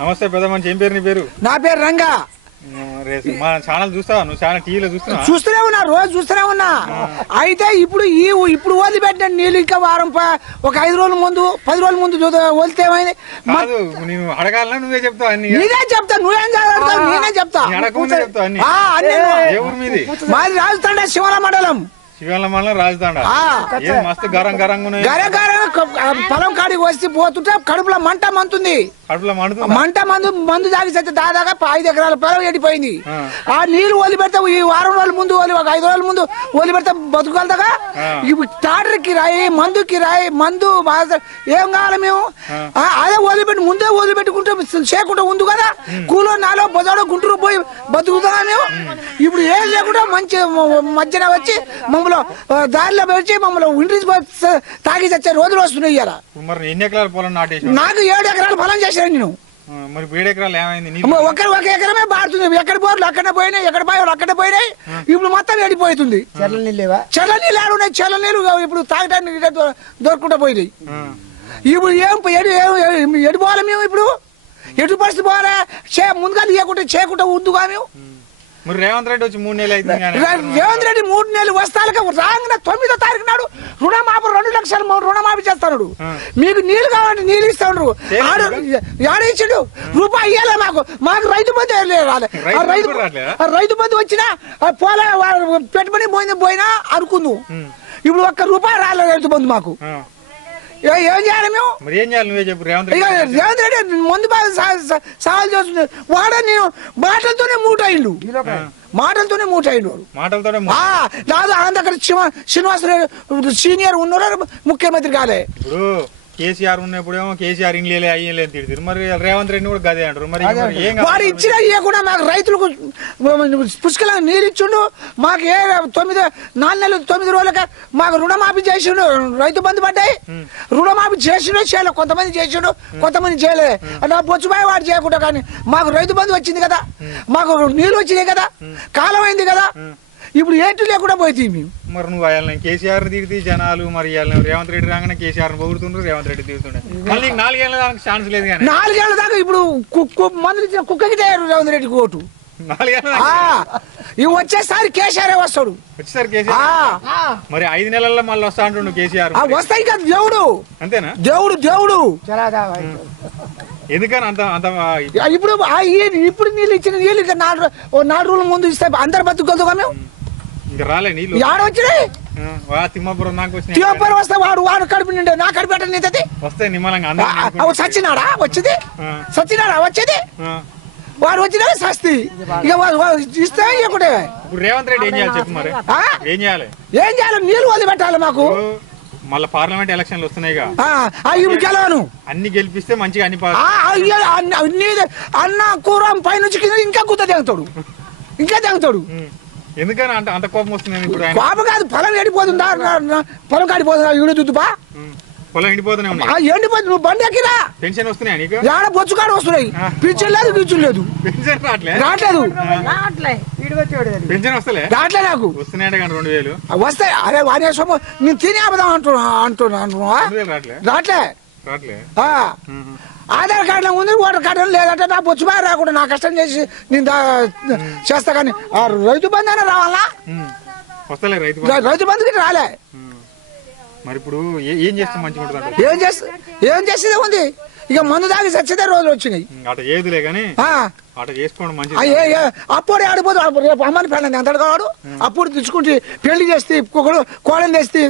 నమస్తే పెద్ద మనిషి, ఏం పేరు నీ పేరు? నా పేరు రంగా. మా ఛానల్ చూస్తావా నువ్వు? ఛానల్ టీవీలో చూస్తూనే ఉన్నా, రోజు చూస్తూనే ఉన్నా. అయితే ఇప్పుడు వదిలిపెట్టిన నీళ్ళు ఇంకా వారం ఒక 5 రోజుల ముందు 10 రోజుల ముందు వదిలితే ఏమైంది? నేను అడగాలన్నా నువ్వే చెప్తావు అన్ని. నేనే చెప్తా, నువ్వేం చదువుతావు? నేనే చెప్తా. మాది రాజస్థాన్ శివల మండలం. శివాల మండలం రాజధాని. మస్తు గరం గరంగా పొలం కాడికి వచ్చి పోతుంటే కడుపులో మంట మంతుంది. మంట మందు తాగి చచ్చి దాదాగా 5 ఎకరాల పొలం ఎండిపోయింది. ఆ నీళ్లు వదిలిపెడితే ఈ వారం రోజుల ముందు ఒక 5 రోజుల ముందు వదిలిపెడితే బతుకులదాగా. ఇప్పుడు టాటర్ కిరాయి, మందు కిరాయి, మందు ఏం కావాలి మేము? అదే ముందే వదిలిపెట్టుకుంటే చేయకుండా ఉంది కదా. కూలో నాలో బొజాడో గుంటూరు పోయి బతుకుతున్నా మేము. ఇప్పుడు ఏం లేకుండా మంచి మధ్యన వచ్చి మమ్మల్ని దారిలో పెట్టి మమ్మల్ని ఇంటికి తాగి చచ్చే రోజులు వస్తున్నాయి. ఎన్ని ఎకరాల పొలం నాటేసి? నాకు 7 ఎకరాల పొలం చేశాను నేను. మరి 7 ఎకరాలు ఏమైంది? ఒక ఎకరమే బాడుతుంది. ఎక్కడ పోరు అక్కడే పోయినాయి, ఎక్కడ పోయారు అక్కడే పోయినాయి. ఇప్పుడు మొత్తం ఎండిపోతుంది. చెల్ల నీళ్ళు ఆడున్నాయి. చెల్ల నీళ్ళు ఇప్పుడు తాగడానికి దొరకకుండా పోయినాయి. ఇప్పుడు ఎడిపోవాలి మేము? ఇప్పుడు ఎటు పరిస్థితి పోవాలి? ముందుగా చేయకుండా ఉందుగా మేము. రేవంత్ రెడ్డి వచ్చి 3 నెలలు అయితే రేవంత్ రెడ్డి 3 నెలలు వస్తాక రాగానే 9వ తారీఖు నాడు రుణమాఫీ 2 లక్షలు రుణమాఫీ చేస్తాడు. మీకు నీళ్లు కావాలంటే నీళ్ళు ఇస్తాడు. ఆడ ఇచ్చాడు రూపాయి ఇయ్యాలి మాకు రైతు బంధు రాలే. రైతు బంధు వచ్చినా పోలే పెట్టుబడి పోయినా అనుకుందు. ఇప్పుడు 1 రూపాయి రాలేదు రైతు బంధు మాకు. ఏం చేయాలి మేము? రేవంత్ రెడ్డి ముందు సవాల్ చేస్తుంది. వాడ నేను మాటలతోనే మూటైండు. రాదు అక్కడ శ్రీనివాసరావు సీనియర్ ఉన్నారు, ముఖ్యమంత్రి కాలే. కేసీఆర్ ఉన్నప్పుడేమో కేసీఆర్ ఇంగ్లీ అయ్యలే అని తిడతారు. మరి రేవంత్ రెడ్డి కూడా గదే అంటారు. మరి వాడు ఇచ్చినా ఇవ్వకుండా మాకు రైతులకు పుష్కలంగా నీరు ఇచ్చిండు. మాకు 4 నెలలు 9 రోజులకి మాకు రుణమాఫీ చేసిండు. రైతు బంధు పడ్డాయి. రుణమాఫీ చేసిండు, చేయలేదు. కొంతమంది చేసిండు, కొంతమంది చేయలేదు. నా బొచ్చుబాయి వాడు చేయకుండా. కానీ మాకు రైతు బంధు వచ్చింది కదా, మాకు నీళ్ళు వచ్చినాయి కదా, కాలం అయింది కదా. ఇప్పుడు ఏంటి లేకుండా పోయి మేము. మరి నువ్వు కేసీఆర్ తిరిగి జనాలు మరి రేవంత్ రెడ్డి రాగానే కేసీఆర్ పొగుడుతుండ్రు, రేవంత్ రెడ్డి తిరుగుతుండే. మళ్ళీ 4 ఏళ్ళ దాకా ఛాన్స్ లేదు. కానీ 4 ఏళ్ల దాకా ఇప్పుడు మందులు ఇచ్చిన కుక్కకి తయారు రేవంత్ రెడ్డికి ఓటు. 4 ఏళ్ళ ఇవి వచ్చేసారి కేసీఆర్ వస్తాడు. వచ్చేసారి కేసీఆర్. మరి 5 నెలల్లో మళ్ళీ వస్తా అంటుండు కేసీఆర్. వస్తాయి కదా దేవుడు. అంతేనా? దేవుడు ఎందుకని అంత ఇప్పుడు నీళ్ళు ఇచ్చిన నీళ్ళు 4 రోజుల ముందు ఇస్తే అందరు బతుకులుగా మేము. ఇంకా రాలే నీళ్ళు. ఆడ వచ్చినాయి. తిమ్మాపురం నాకు వచ్చినాయి. తిమ్మాపురం వస్తే వాడు కడుపు నిండే, నా కడుపు పెట్ట వస్తాయి నిమ్మలంగా. సచ్చినాడా వచ్చేది? సచ్చినాడా వచ్చేది? వాడు వచ్చినా సస్తి ఇస్తే ఇవ్వకుంటే. ఇప్పుడు రేవంత్ రెడ్డి ఏం చేయాలి చెప్పు? మరి ఏం చేయాలి? నీళ్ళు వదిలిపెట్టాలి మాకు. మళ్ళీ పార్లమెంట్ ఎలక్షన్లు వస్తున్నాయిగా, గెలవను. అన్ని గెలిపిస్తే మంచిగా అన్న కూర పైనుంచి ఇంకా గుత్త తెగుతాడు. ఎందుకని అంత కోపం వస్తుంది? కోపం కాదు, పొలం ఎండిపోతుందా? పొలం కాడిపోతుందా? ఈడు దుద్దుపా పొలం ఎండిపోతూనే ఎండిపోతుంది. నువ్వు బండి ఎక్కిరా. పెన్షన్ వస్తున్నాయా నీకు? ఆడ బొచ్చుకాడు వస్తున్నాయి. పింఛన్ లేదు, గిచ్చులు లేదు. పెన్షన్ రావట్లేదు. పెన్షన్ వస్తలే? రావట్లే నాకు. వస్తున్నాయంటే కానీ 2000 వస్తాయి. అరే వాడే సొమ్ము నేను తిని ఆపదాం అంటున్నాను. రావట్లే. ఆధార్ కార్డు ఉంది, ఓటర్ కార్డు లేదంటే నా బొచ్చుబాయి రాకుండా నా కష్టం చేసి నేను చేస్తా. కానీ రైతు బంధు అయినా రావాలా? రైతు బంధుకి రాలే. మరి ఇప్పుడు ఏం చేస్తే మంచిగా ఉంటుంది? ఏం చేసేదే ఉంది. ఇక మందు దాగి చచ్చేదే రోజులు వచ్చినాయి. అట ఏదులే కానీ అట చేసుకోవడం మంచిది. అప్పుడే ఆడిపోతాడు. రేపు అమ్మని పెళ్ళండి ఎంతడు కావాడు. అప్పుడు తెచ్చుకుంటే పెళ్లి చేస్తే కోళ్ళని తెస్తే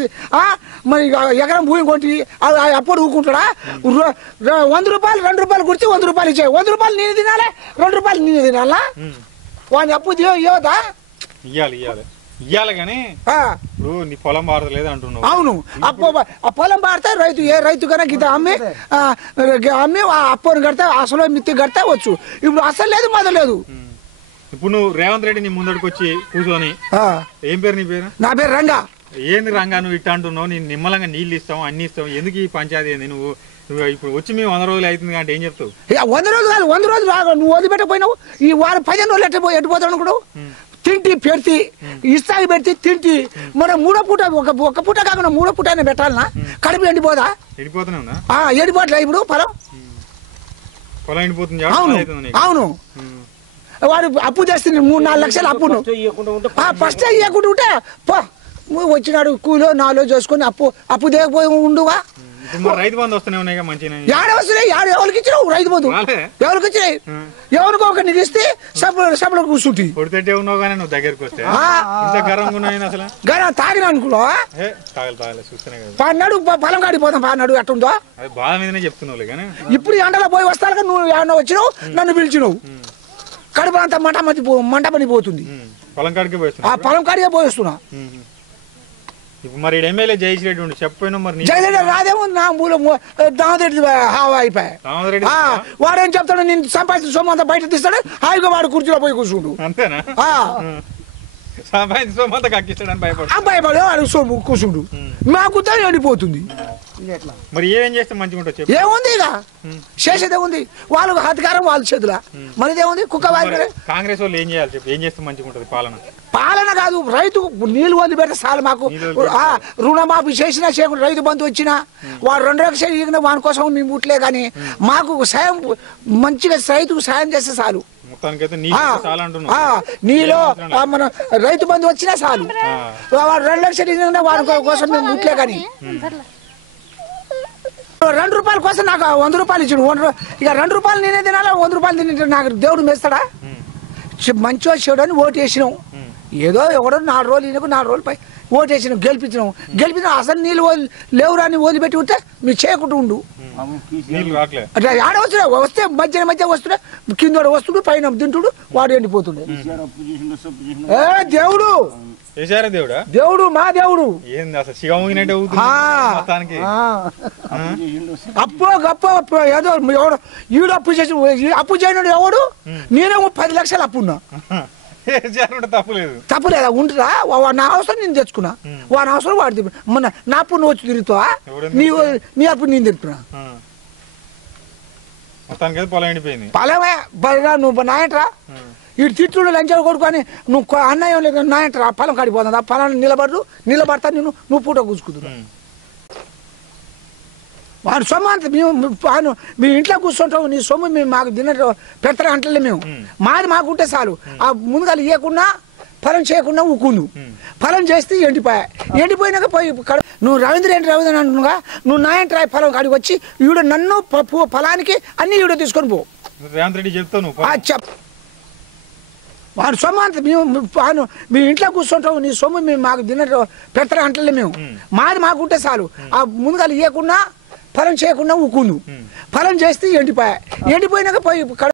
మరి ఎకరం భూమి కొంటి అప్పుడు ఊకుంటాడా? 100 రూపాయలు 2 రూపాయలు కుడితే 100 రూపాయలు ఇచ్చాయి. 100 రూపాయలు నేను తినాలి, 2 రూపాయలు నేను తినాలా? వాడిని అప్పు ఇవ్వదా? ఇయ్యాలి కానీ ఇప్పుడు నీ పొలం బారలేదు అంటున్నావు. అవును, ఆ పొలం బారితే రైతు కన్నా గీత అమ్మి అప్పుని కడితే అసలు మిత్తి కడితే వచ్చు. ఇప్పుడు అసలు లేదు, మొదలు లేదు. ఇప్పుడు నువ్వు రేవంత్ రెడ్డి నీ ముందడికి వచ్చి కూర్చొని, ఏం పేరు నీ పేరు? నా పేరు రంగా. ఏంది రంగా నువ్వు ఇట్ట అంటున్నావు? నేను నిమ్మలంగా నీళ్ళు ఇస్తావు, అన్ని ఇస్తావు, ఎందుకు ఈ పంచాయతీ ఏంది? నువ్వు ఇప్పుడు వచ్చి మేము 100 రోజులు అవుతుంది అంటే ఏం చెప్తావు? 100 రోజులు కాదు, 100 రోజులు రాగా నువ్వు వదిలిపెట్టపోయినావు. ఈ వారం 15 రోజులు ఎట్టిపోతావు అనుకున్నావు? తింటి పెడితే ఇస్తాగి పెడితే తింటి మన 3వ పూట ఒక పూట కాకుండా 3వ పూట అయినా పెట్టాలనా? కడుపు ఎండిపోదా? ఎండిపోతున్నా ఎండిపోట్లే ఇప్పుడు పొలం. పొలం ఎండిపోతుంది. అవును వాడు అప్పు చేస్తుంది 3-4 లక్షలు అప్పు ఫస్ట్ ఇవ్వకుండా ఉంటే వచ్చినాడు కూలో 4 చేసుకుని అప్పు దేకపోయి ఉండువా. రైతు బంధు వస్తూనే ఉన్నాయి మంచిగా. వస్తున్నాయి ఎవరికి ఇచ్చినావు రైతు బంధు? ఎవరికి వచ్చినాయి? ఎవరికో ఒక నీకు ఇస్తే సభలో కూర్చుంటి దగ్గరికి వస్తే తాగిన అనుకున్నా పాడినాడు పొలం కాడిపోతాం పాడినాడు ఎట్టుందో బాధ మీదనే చెప్తున్నావు కానీ ఇప్పుడు ఎండలో పోయి వస్తాను నువ్వు ఏమన్నా వచ్చినావు నన్ను పిలిచినావు కడుపు అంతా మంట పని పోతుంది. పొలం కాడికే పొలం కాడికే పోయిస్తున్నా. ఇప్పుడు మరి ఎమ్మెల్యే జయశ్రెడ్డి ఉండి చెప్పిన మరి జయశ్రెడ్డి రాదేమో నా మూలం దామోదరెడ్డి హావా అయిపోయి వాడేం చెప్తాడు నేను సంపాదించిన సొమ్ము అంతా బయట తీస్తాడు హాయిగా వాడు కుర్చీలో పోయి కూర్చుండు అంతేనా? భయపడే వాడు సొమ్ము కూర్చుండు మాకు ఎండిపోతుంది. మరి ఏం చేస్తే మంచిగా ఉంటుంది? ఏముంది ఇక చేసేదే ఉంది వాళ్ళకు అధికారం వాళ్ళ చేతుల మనదేముంది కుక్క. కాంగ్రెస్ వాళ్ళు ఏం చేయాలి చెప్పి ఏం చేస్తే మంచిగా ఉంటుంది? పాలన కాదు రైతు నీళ్ళు వదిలిపెట్టే చాలు మాకు. రుణమాఫీ చేసినా చేయకుండా రైతు బంధు వచ్చినా వాడు 2 లక్షలు ఇగిన వాని కోసం మేము ముట్లే కానీ మాకు సాయం మంచిగా రైతుకు సాయం చేస్తే చాలు. నీలో మన రైతు బంధు వచ్చినా చాలు. వాడు 2 లక్షలు ఇగిన వాడి కోసం మేము ముట్లే కానీ 2 రూపాయల కోసం నాకు 100 రూపాయలు ఇచ్చాడు. ఇక 2 రూపాయలు నేనే తినాలా 100 రూపాయలు తింటే నాకు దేవుడు మేస్తాడా? మంచిగా చెడు అని ఓటు వేసినాం. ఏదో ఎవడో 4 రోజులు ఈయనకు 4 రోజులు పై ఓటు వేసినాం గెలిపించినాం. అసలు నీళ్ళు లేవురా అని వదిలిపెట్టి ఉంటే మీరు చేయకుండా ఉండు. ఆడ వస్తే మధ్య వస్తుండే కింద వస్తుడు పైన తింటుడు వాడు ఎండిపోతుండే. దేవుడు దేవుడు మా దేవుడు అప్పు ఏదో ఎవడు ఈడు అప్పు చేసి అప్పు చేయను ఎవడు నేనేమో 10 లక్షలు అప్పున్నా తప్పులేదా ఉంటురా నా అవసరం నేను తెచ్చుకున్నా వాడి అవసరం వాడి మొన్న నా అప్పు నువ్వు వచ్చి తిరుగుతావా నీ అప్పు నేను తిరుగుతున్నా పొలమే బలిరా నువ్వు నాయంట్రా ఇటు తిట్టుడు లంచాలు కొడుకొని నువ్వు అన్నయ్యం లేదు నాయంట్రా పొలం కాడిపోతుంది ఆ పొలాన్ని నిలబడతా నువ్వు పూట కూసుకుంటున్నా వాడు సొమ్ము అంత మీ ఇంట్లో కూర్చుంటావు నీ సొమ్ము మేము మాకు తిన్నట్టు పెడతారా అంటలే మేము మాది మాకు ఉంటే చాలు. ఆ ముందుగా ఇవ్వకుండా ఫలం చేయకుండా ఊకుండు ఫలం చేస్తే ఎండిపోయినాక పోయి నువ్వు రవీంద్ర అంటున్నాగా నువ్వు నా ఏంటి ఫలం కాడికి వచ్చి ఈవిడ నన్ను ఫలానికి అన్ని ఈవిడ తీసుకొని పో చెప్తాను. వాడు సొమ్ము అంత మీ ఇంట్లో కూర్చుంటావు నీ సొమ్ము మేము మాకు తిన్నట్టు పెడతారా అంటలే మేము మాది మాకు ఉంటే చాలు. ఆ ముందుగా ఇవ్వకుండా ఫలం చేయకుండా ఊకుండు ఫలం చేస్తే ఎండిపోయినాక పోయి